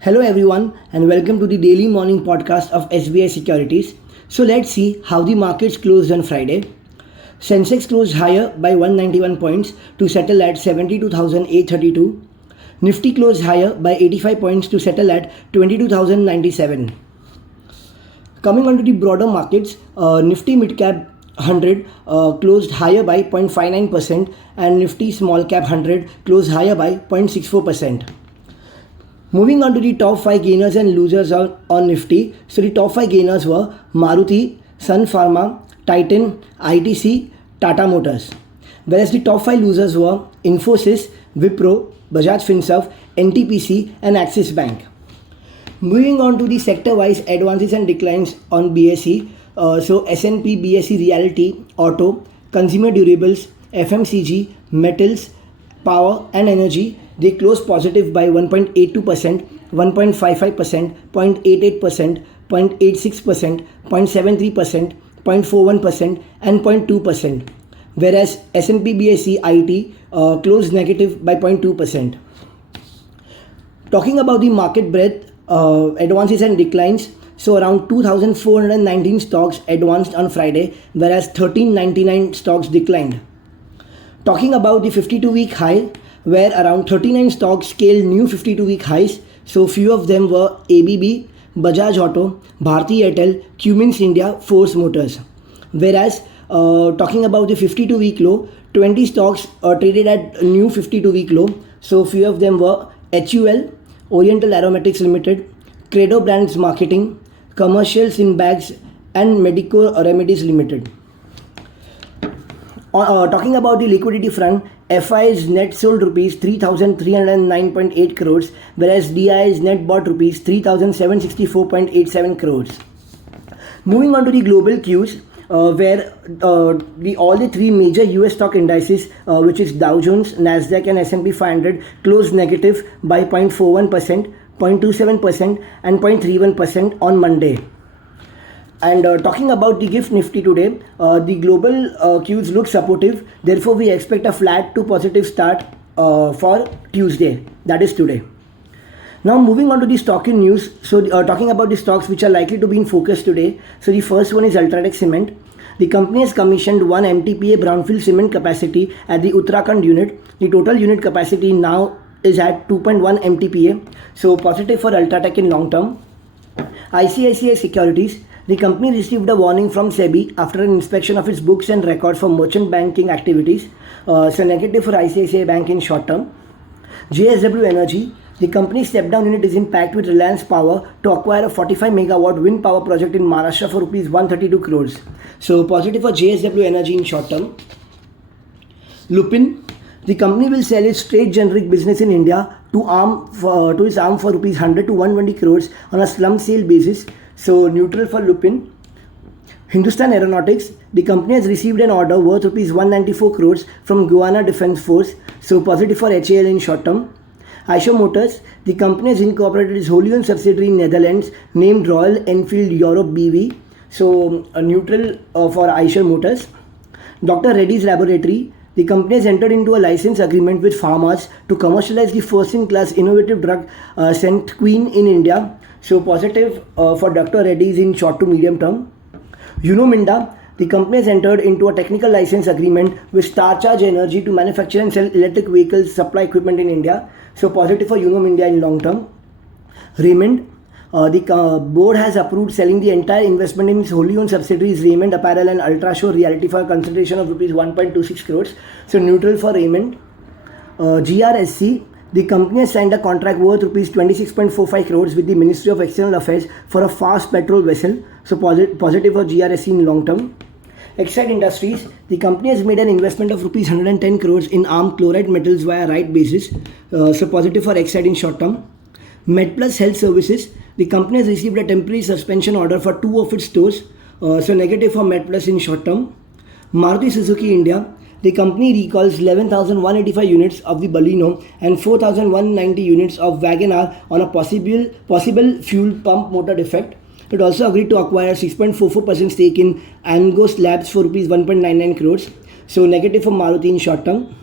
Hello, everyone, and welcome to the daily morning podcast of SBI Securities. So, let's see how the markets closed on Friday. Sensex closed higher by 191 points to settle at 72,832. Nifty closed higher by 85 points to settle at 22,097. Coming on to the broader markets, Nifty Mid Cap 100 closed higher by 0.59% and Nifty Small Cap 100 closed higher by 0.64%. Moving on to the top 5 gainers and losers on Nifty. So the top 5 gainers were Maruti, Sun Pharma, Titan, ITC, Tata Motors. Whereas the top 5 losers were Infosys, Wipro, Bajaj Finserv, NTPC and Axis Bank. Moving on to the sector-wise advances and declines on BSE. So S&P BSE Realty, Auto, Consumer Durables, FMCG, Metals, Power and Energy, they closed positive by 1.82%, 1.55%, 0.88%, 0.86%, 0.73%, 0.41% and 0.2%. Whereas S&P BSE IT closed negative by 0.2%. Talking about the market breadth, advances and declines, so around 2,419 stocks advanced on Friday, whereas 1,399 stocks declined. Talking about the 52-week high, where around 39 stocks scaled new 52-week highs, so few of them were ABB, Bajaj Auto, Bharti Airtel, Cummins India, Force Motors. Whereas talking about the 52-week low, 20 stocks traded at new 52-week low, so few of them were HUL, Oriental Aromatics Limited, Credo Brands Marketing, Commercials in Bags and Medico Remedies Limited. Talking about the liquidity front, FI's net sold rupees 3,309.8 crores, whereas DI's net bought rupees 3,764.87 crores. Moving on to the global cues, where all the three major US stock indices, which is Dow Jones, Nasdaq and S&P 500, closed negative by 0.41%, 0.27% and 0.31% on Monday. And talking about the GIFT Nifty today, the global cues look supportive. Therefore, we expect a flat to positive start for Tuesday, that is today. Now moving on to the stock in news. So talking about the stocks which are likely to be in focus today. So the first one is Ultratech Cement. The company has commissioned 1 MTPA brownfield cement capacity at the Uttarakhand unit. The total unit capacity now is at 2.1 MTPA. So positive for Ultratech in long term. ICICI Securities. The company received a warning from SEBI after an inspection of its books and records for merchant banking activities. So negative for ICICI Bank in short term. JSW Energy. The company's step-down unit is in pact with Reliance Power to acquire a 45 megawatt wind power project in Maharashtra for rupees 132 crores. So positive for JSW Energy in short term. Lupin. The company will sell its trade generic business in India to its arm for rupees 100 to 120 crores on a slump sale basis. So neutral for Lupin. Hindustan Aeronautics. The company has received an order worth rupees 194 crores from Guyana Defence Force. So positive for HAL in short term. Eicher Motors. The company has incorporated its wholly owned subsidiary in Netherlands named Royal Enfield Europe BV. So neutral for Eicher Motors. Dr. Reddy's Laboratory. The company has entered into a license agreement with Pharmas to commercialize the first-in-class innovative drug Centqueen in India. So positive for Dr. Reddy's in short to medium term. Uno Minda. The company has entered into a technical license agreement with StarCharge Energy to manufacture and sell electric vehicles supply equipment in India. So positive for Uno Minda in long term. Raymond. The board has approved selling the entire investment in its wholly owned subsidiaries Raymond Apparel and Ultrashow Realty for a consideration of rupees 1.26 crores. So neutral for Raymond. GRSC. The company has signed a contract worth rupees 26.45 crores with the Ministry of External Affairs for a fast petrol vessel. So positive for GRSC in long term. Exide Industries. The company has made an investment of rupees 110 crores in ARM chloride metals via right basis. So positive for Exide in short term. MedPlus Health Services. The company has received a temporary suspension order for 2 of its stores. So negative for MedPlus in short term. Maruti Suzuki India. The company recalls 11,185 units of the Baleno and 4,190 units of WagonR on a possible fuel pump motor defect. It also agreed to acquire 6.44% stake in Angos Labs for rupees 1.99 crores. So negative for Maruti in short term.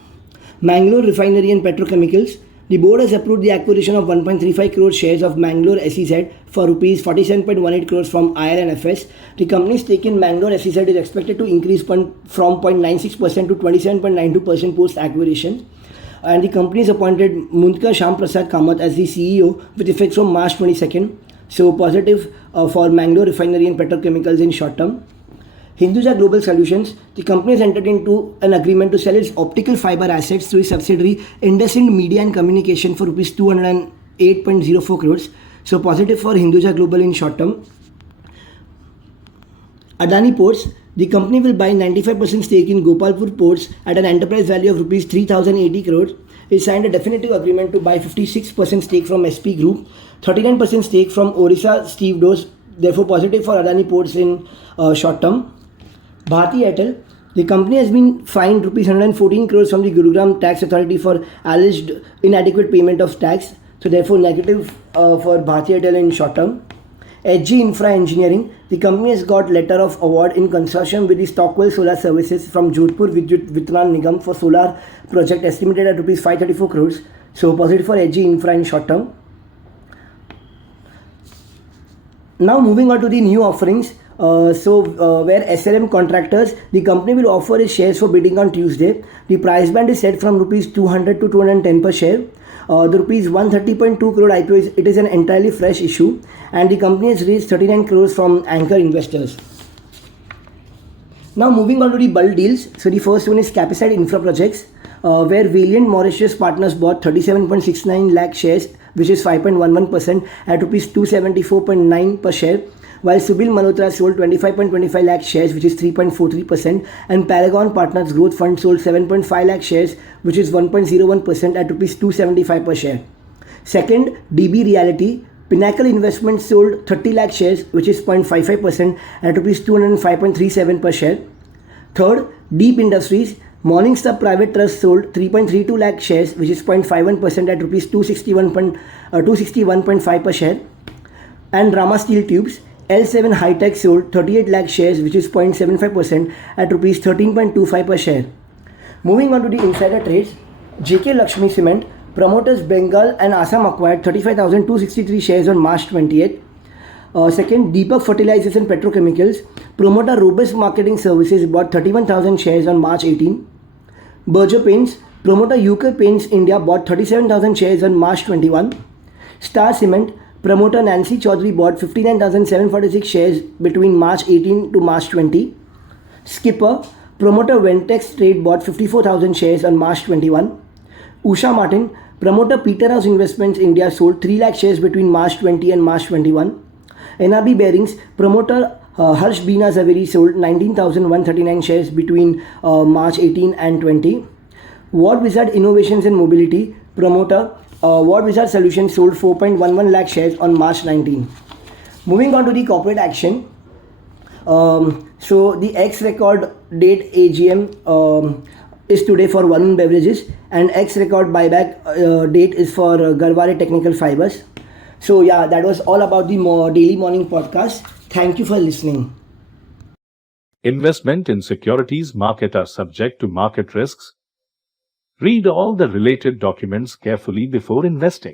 Mangalore Refinery and Petrochemicals. The board has approved the acquisition of 1.35 crore shares of Mangalore SEZ for rupees 47.18 crores from IL&FS. The company's stake in Mangalore SEZ is expected to increase from 0.96% to 27.92% post acquisition. And the company has appointed Mundka Shyam Prasad Kamath as the CEO with effect from March 22nd. So positive for Mangalore Refinery and Petrochemicals in short term. Hinduja Global Solutions, the company has entered into an agreement to sell its optical fiber assets to its subsidiary Indusint Media and Communication for rupees 208.04 crores. So positive for Hinduja Global in short term. Adani Ports, the company will buy 95% stake in Gopalpur Ports at an enterprise value of rupees 3,080 crores. It signed a definitive agreement to buy 56% stake from SP Group, 39% stake from Orissa Stevedoring, therefore positive for Adani Ports in short term. Bharti Airtel, the company has been fined rupees 114 crores from the Gurugram Tax Authority for alleged inadequate payment of tax. So therefore negative for Bharti Airtel in short term. HG Infra Engineering, the company has got letter of award in consortium with the Stockwell Solar Services from Jodhpur Vidyut Vitran Nigam for solar project estimated at rupees 534 crores. So positive for HG Infra in short term. Now moving on to the new offerings. Where SLM Contractors, the company will offer its shares for bidding on Tuesday. The price band is set from rupees 200 to 210 per share. The rupees 130.2 crore IPO it is an entirely fresh issue, and the company has raised 39 crores from anchor investors. Now moving on to the bulk deals. So the first one is Capacide Infra Projects, where Valiant Mauritius Partners bought 37.69 lakh shares, which is 5.11% at rupees 274.9 per share, while Subil Malhotra sold 25.25 lakh shares, which is 3.43%, and Paragon Partners Growth Fund sold 7.5 lakh shares, which is 1.01% at rupees 275 per share. Second, DB Realty, Pinnacle Investments sold 30 lakh shares, which is 0.55% at rupees 205.37 per share. Third, Deep Industries, Morningstar Private Trust sold 3.32 lakh shares, which is 0.51% at rupees 261.5 per share. And Rama Steel Tubes, L7 High-Tech sold 38 lakh shares, which is 0.75% at rupees 13.25 per share. Moving on to the insider trades, JK Lakshmi Cement, promoters Bengal and Assam acquired 35,263 shares on March 28th. Second, Deepak Fertilizers and Petrochemicals, promoter Robust Marketing Services bought 31,000 shares on March 18. Berger Paints, promoter UK Paints India bought 37,000 shares on March 21. Star Cement, promoter Nancy Chaudhary bought 59,746 shares between March 18 to March 20. Skipper, promoter Ventex Trade bought 54,000 shares on March 21. Usha Martin, promoter Peterhouse Investments India sold 3 lakh shares between March 20 and March 21. NRB Bearings, promoter Harsh Beena Zaveri sold 19,139 shares between March 18 and 20. Ward Wizard Innovations and Mobility, promoter Ward Wizard Solutions sold 4.11 lakh shares on March 19. Moving on to the corporate action. So the ex-record date AGM is today for Varun Beverages, and ex-record buyback date is for Garware Technical Fibers. So yeah, that was all about the daily morning podcast. Thank you for listening. Investment in securities market are subject to market risks. Read all the related documents carefully before investing.